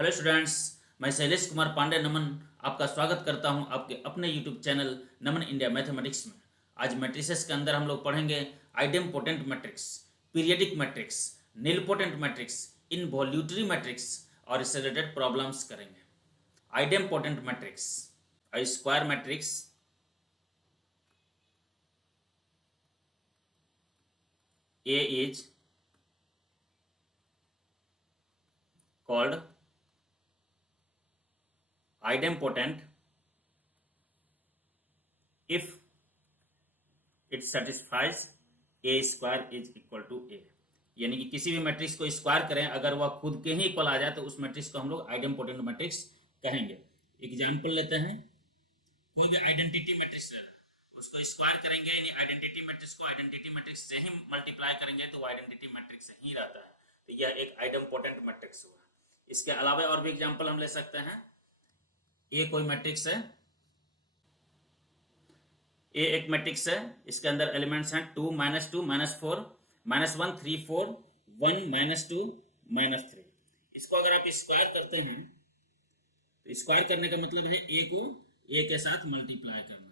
Hello students, मैं शैलेश कुमार पांडे नमन आपका स्वागत करता हूं आपके अपने YouTube channel Naman India mathematics में। आज मैट्रिसेस के अंदर हम लोग पढ़ेंगे idempotent matrix, periodic matrix, nilpotent matrix, involutory matrix और इससे रिलेटेड प्रॉब्लम्स करेंगे। Idempotent matrix, a square matrix A is called idempotent if it satisfies a square is equal to a। यानी कि किसी भी मैट्रिक्स को स्क्वायर करें, अगर वह खुद के ही इक्वल आ जाए तो उस मैट्रिक्स को हम लोग आइडेम्पोटेंट मैट्रिक्स कहेंगे। एग्जाम्पल लेते हैं, कोई भी आइडेंटिटी मैट्रिक्स है, उसको स्क्वायर करेंगे यानी आइडेंटिटी मैट्रिक्स को आइडेंटिटी मैट्रिक्स से ही मल्टीप्लाई करेंगे तो वो आइडेंटिटी मैट्रिक्स ही रहता है। तो यह एक आइडेम्पोटेंट मैट्रिक्स हुआ। इसके अलावा और भी एग्जाम्पल हम ले सकते हैं। ये कोई मैट्रिक्स है, ए एक मैट्रिक्स है, इसके अंदर एलिमेंट्स हैं 2 -2 -4 -1 3 4 1 -2 -3। इसको अगर आप स्क्वायर करते हैं तो स्क्वायर करने का मतलब है ए को ए के साथ मल्टीप्लाई करना।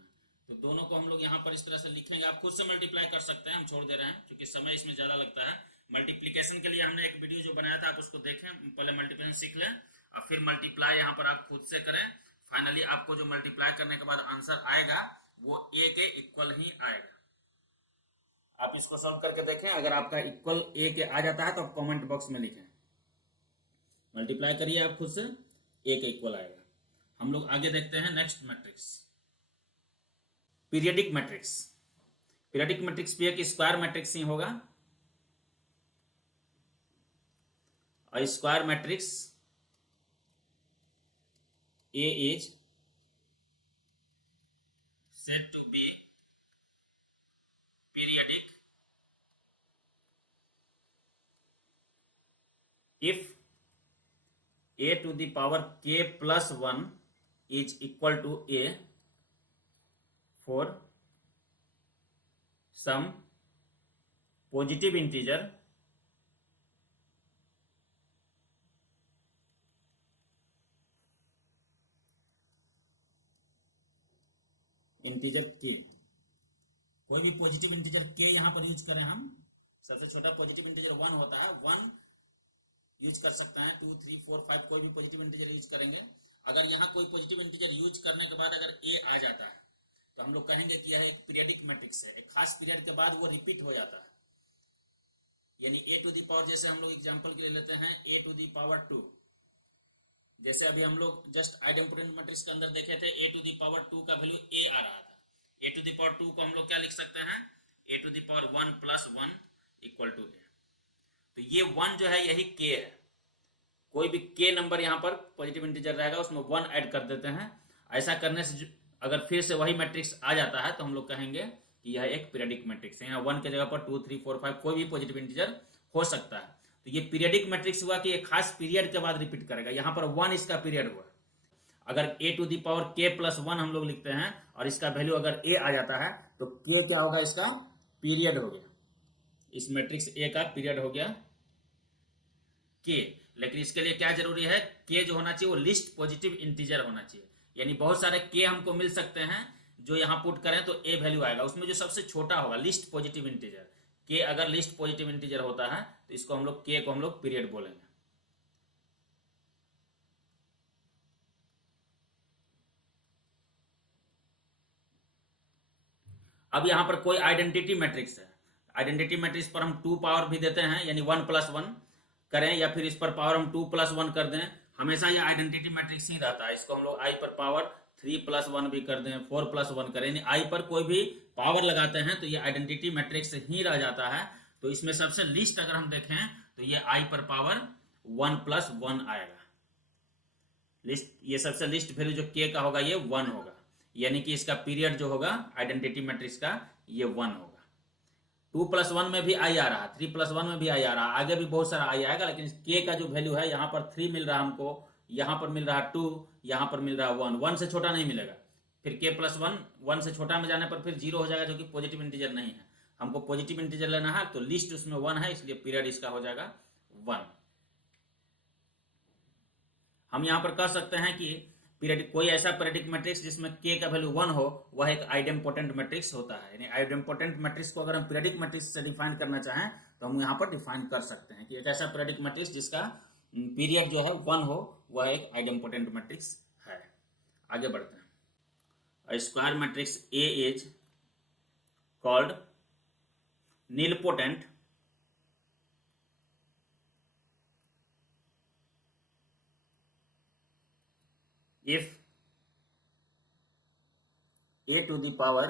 तो दोनों को हम लोग यहाँ पर इस तरह से लिखेंगे। आप खुद से मल्टीप्लाई कर सकते हैं, हम छोड़ दे रहे हैं क्योंकि समय इसमें ज़्यादा लगता है। मल्टीप्लीकेशन के लिए हमने एक वीडियो जो बनाया था, आप उसको देखें, पहले मल्टीप्लिकेशन सीख लें और फिर मल्टीप्लाई यहाँ पर आप खुद से करें। फाइनली आपको जो मल्टीप्लाई करने के बाद आंसर आएगा वो ए के इक्वल ही आएगा। आप इसको सॉल्व करके देखें, अगर आपका इक्वल ए के आ जाता है तो आप कमेंट बॉक्स में लिखें। मल्टीप्लाई करिए आप खुद से, ए के इक्वल आएगा। हम लोग आगे देखते हैं next matrix, periodic matrix. Periodic matrix भी एक स्क्वायर मैट्रिक्स ही होगा। और square matrix A is said to be periodic if a to the power k plus 1 is equal to a for some positive integer k। कोई भी positive integer k यहां पर use करें हम। सबसे छोटा पॉजिटिव इंटीजर 1 होता है, 1 यूज कर सकते हैं। 2 3 4 5 कोई भी पॉजिटिव इंटीजर यूज करेंगे। अगर यहाँ कोई पॉजिटिव इंटीजर यूज करने के बाद अगर a आ जाता है तो हम लोग कहेंगे कि यह एक पीरियडिक मैट्रिक्स है। एक खास पीरियड के बाद वो रिपीट हो जाता है। यानी a टू दी पावर, जैसे हम लोग एग्जांपल के लिए लेते हैं a टू दी पावर 2। जैसे अभी हम लोग जस्ट आइडेम्पोटेंट मैट्रिक्स के अंदर देखे थे, a टू दी पावर 2 का वैल्यू a आ रहा था। a टू दी पावर 2 को हम लोग क्या लिख सकते हैं, a to the power 1 + 1 equal to a। तो ये 1 जो है यही k है। कोई भी k नंबर यहाँ पर पॉजिटिव इंटीजर रहेगा उसमें 1 ऐड कर देते हैं। ऐसा करने से अगर फिर से वही मैट्रिक्स आ जाता है तो हम लोग कहेंगे कि यह एक पीरियडिक मैट्रिक्स है। यहाँ 1 के जगह पर 2 3 4 5 कोई भी पॉजिटिव इंटीजर हो सकता है। तो ये पीरियडिक मैट्रिक्स हुआ कि एक खास पीरियड के बाद रिपीट करेगा। यहाँ पर 1 इसका पीरियड हुआ। अगर a to the power k + 1 हम लोग लिखते हैं और इसका वैल्यू अगर a आ जाता है तो k क्या होगा, इसका पीरियड हो गया। इस मैट्रिक्स a का पीरियड हो गया k। लेकिन इसके लिए क्या जरूरी है, k जो होना चाहिए वो लिस्ट पॉजिटिव इंटीजर होना चाहिए। यानी बहुत सारे k हमको मिल सकते हैं जो यहाँ पुट करें तो a वैल्यू आएगा, उसमें जो सबसे छोटा होगा लिस्ट पॉजिटिव इंटीजर k। अगर लिस्ट पॉजिटिव इंटीजर होता है तो इसको हम लोग k को हम लोग पीरियड बोलेंगे। अब यहाँ पर कोई आइडेंटिटी मैट्रिक्स है। आइडेंटिटी मैट्रिक्स पर हम 2 पावर भी देते हैं, यानी 1 + 1 करें या फिर इस पर पावर हम 2 + 1 कर दें, हमेशा ये आइडेंटिटी मैट्रिक्स ही रहता है। इसको हम लोग i पर पावर 3 + 1 भी कर दें, 4 + 1 करें, यानी i पर कोई भी पावर लगाते हैं तो ये आइडेंटिटी मैट्रिक्स ही रह जाता है। तो इसमें सबसे लिस्ट अगर हम देखें तो ये i पर पावर 1 + 1 आएगा। लिस्ट, ये सबसे लिस्ट वैल्यू जो k का होगा ये 1 होगा। यानी कि इसका पीरियड जो होगा आइडेंटिटी मैट्रिक्स का ये 1 होगा। 2 + 1 में भी i आ रहा, 3 + 1 में भी i आ रहा, आगे भी बहुत सारा i आएगा। लेकिन k का जो वैल्यू है, यहाँ पर 3 मिल रहा हमको, यहाँ पर मिल रहा 2, यहाँ पर मिल रहा 1। 1 से छोटा नहीं मिलेगा। फिर k + 1, 1 से छोटा में जाने पर फिर 0 हो जाएगा, जो कि पॉजिटिव इंटीजर नहीं है। हमको पॉजिटिव इंटीजर लेना है तो लिस्ट उसमें 1 है, इसलिए पीरियड इसका हो जाएगा 1। हम यहाँ पर कह सकते हैं कि पीरियडिक कोई ऐसा पीरियडिक मैट्रिक्स जिसमें k का वैल्यू 1 हो वह एक आइडेम्पोटेंट मैट्रिक्स होता है। यानी आइडेम्पोटेंट मैट्रिक्स को अगर हम पीरियडिक मैट्रिक्स से डिफाइन करना चाहें तो हम यहाँ पर डिफाइन कर सकते हैं कि एक ऐसा पीरियडिक मैट्रिक्स जिसका पीरियड जो है 1 हो वह एक आइडेम्पोटेंट मैट्रिक्स है। आगे बढ़ते हैं। A square matrix A is called nilpotent if A to the power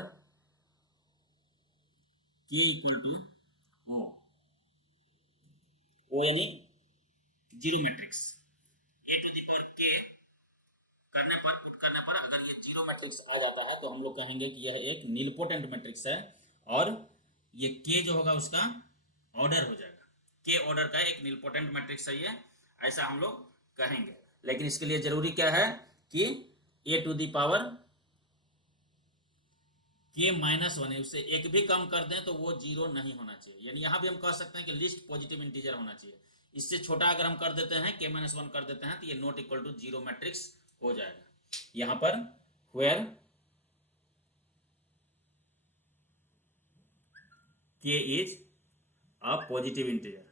k equal to O। O यानी zero matrix, A to the power k करने पर पुट करने पर अगर ये जीरो मैट्रिक्स आ जाता है तो हम लोग कहेंगे कि यह एक नीलपोटेंट मैट्रिक्स है और ये k जो होगा उसका ऑर्डर हो जाएगा। k ऑर्डर का एक नीलपोटेंट मैट्रिक्स है ये, ऐसा हम लोग कहेंगे। लेकिन इसके लिए जरूरी क्या है कि a to the power k -1 है, उससे एक भी कम कर दें तो वो जीरो नहीं होना चाहिए। यानी यहां भी हम कह सकते हैं कि लिस्ट पॉजिटिव इंटीजर होना चाहिए। इससे छोटा अगर हम कर देते हैं k -1 कर देते हैं तो ये not equal to zero matrix हो जाएगा। यहां पर where k is a positive integer,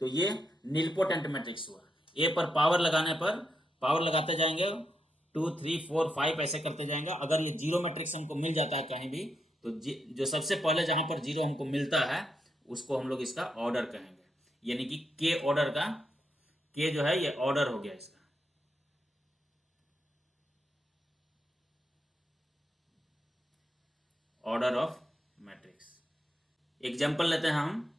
तो ये नीलपोटेंट मैट्रिक्स हुआ। ए पर पावर लगाने पर पावर लगाते जाएंगे 2 3 4 5 ऐसे करते जाएंगे। अगर ये जीरो मैट्रिक्स हमको मिल जाता है कहीं भी तो जो सबसे पहले जहां पर जीरो हमको मिलता है उसको हम लोग इसका ऑर्डर कहेंगे। यानी कि के ऑर्डर का के जो है ये ऑर्डर हो गया इसका। Order of matrix. एग्जांपल लेते हैं हम।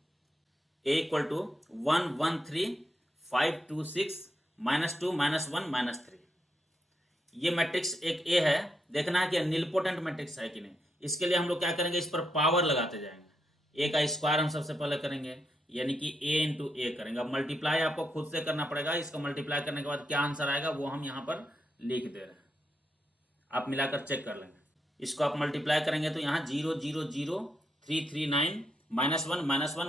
a equal to 1 1 3 5 2 6 -2 -1 -3। ये मैट्रिक्स एक ए है। देखना है कि नीलपोटेंट मैट्रिक्स है कि नहीं। इसके लिए हम लोग क्या करेंगे, इस पर पावर लगाते जाएंगे। ए का स्क्वायर हम सबसे पहले करेंगे, यानी कि a इंटू ए करेंगे। अब मल्टीप्लाई आपको खुद से करना पड़ेगा। इसको मल्टीप्लाई करने के बाद क्या आंसर आएगा वो हम यहाँ पर लिख दे रहे हैं, आप मिलाकर चेक कर लेंगे। इसको आप मल्टीप्लाई करेंगे तो यहाँ 0 0 0 3 3 9 -1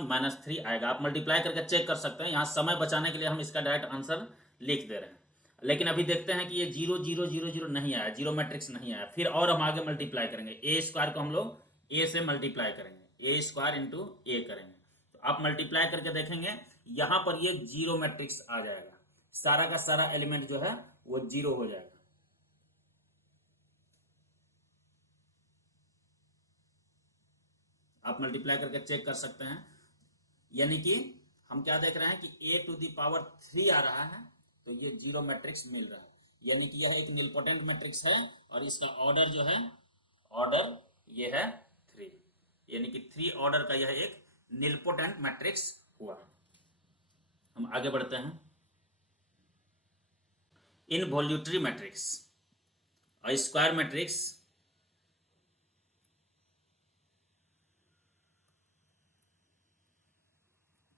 -3 आएगा। आप मल्टीप्लाई करके चेक कर सकते हैं। यहाँ समय बचाने के लिए हम इसका डायरेक्ट आंसर लिख दे रहे हैं। लेकिन अभी देखते हैं कि ये 0 0 0 0 नहीं आया, जीरो मैट्रिक्स नहीं आया। फिर और हम आगे मल्टीप्लाई करेंगे। ए स्क्वायर को हम लोग ए से मल्टीप्लाई करेंगे, ए स्क्वायर इंटू ए करेंगे। तो आप मल्टीप्लाई करके देखेंगे यहाँ पर ये जीरो मैट्रिक्स आ जाएगा। सारा का सारा एलिमेंट जो है वो जीरो हो जाएगा। आप मल्टीप्लाई करके चेक कर सकते हैं। यानी कि हम क्या देख रहे हैं कि a टू दी पावर 3 आ रहा है तो ये जीरो मैट्रिक्स मिल रहा है। यानी कि यह एक नीलपोटेंट मैट्रिक्स है और इसका ऑर्डर जो है ऑर्डर ये है 3। यानी कि 3 ऑर्डर का यह एक नीलपोटेंट मैट्रिक्स हुआ। हम आगे बढ़ते हैं। Involutory matrix. A square matrix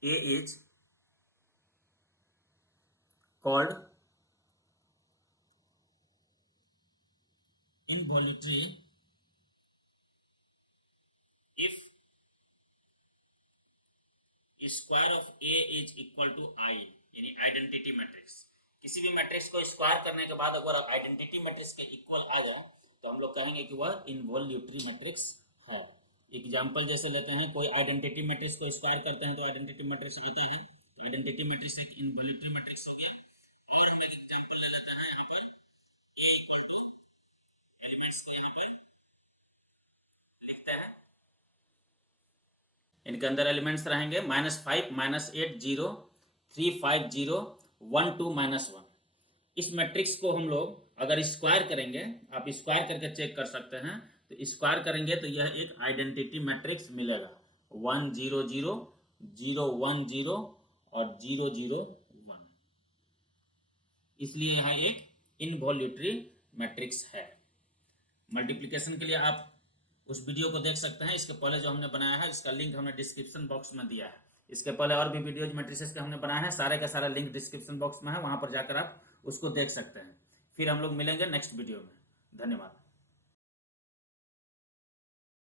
A is called involuntary if square of A is equal to I, यानी आइडेंटिटी मैट्रिक्स। किसी भी मैट्रिक्स को स्क्वायर करने के बाद अगर आइडेंटिटी मैट्रिक्स के इक्वल आ जाए तो हम लोग कहेंगे कि वह इनवॉल्यूटरी मैट्रिक्स है। एग्जाम्पल जैसे लेते हैं, कोई आइडेंटिटी मैट्रिक्स को स्क्वायर करते हैं तो आइडेंटिटी मैट्रिक्स होता है। आइडेंटिटी मैट्रिक्स एक इनवॉल्यूटरी मैट्रिक्स हो गया। और हम एक एग्जांपल ले लेते हैं यहाँ पर a इक्वल टू एलिमेंट्स के यहाँ पर लिखते हैं। इनके अंदर एलिमेंट्स रहेंगे -5 -8 0 3 5 0 1 2 -1। इस मैट्रिक्स को हम लोग अगर स्क्वायर करेंगे, आप स्क्वायर करके चेक कर सकते हैं, तो स्क्वायर करेंगे तो यह एक आइडेंटिटी मैट्रिक्स मिलेगा। 1 0 0 0 1 0 और 0 0 1। इसलिए यह एक इनवॉल्यूटरी मैट्रिक्स है। मल्टीप्लिकेशन के लिए आप उस वीडियो को देख सकते हैं। इसके पहले जो हमने बनाया है इसका लिंक हमने डिस्क्रिप्शन बॉक्स में दिया है। इसके पहले और भी वीडियोज मैट्रिसेस के हमने बनाए हैं, सारे का सारा लिंक डिस्क्रिप्शन बॉक्स में है, वहां पर जाकर आप उसको देख सकते हैं। फिर हम लोग मिलेंगे नेक्स्ट वीडियो में। धन्यवाद।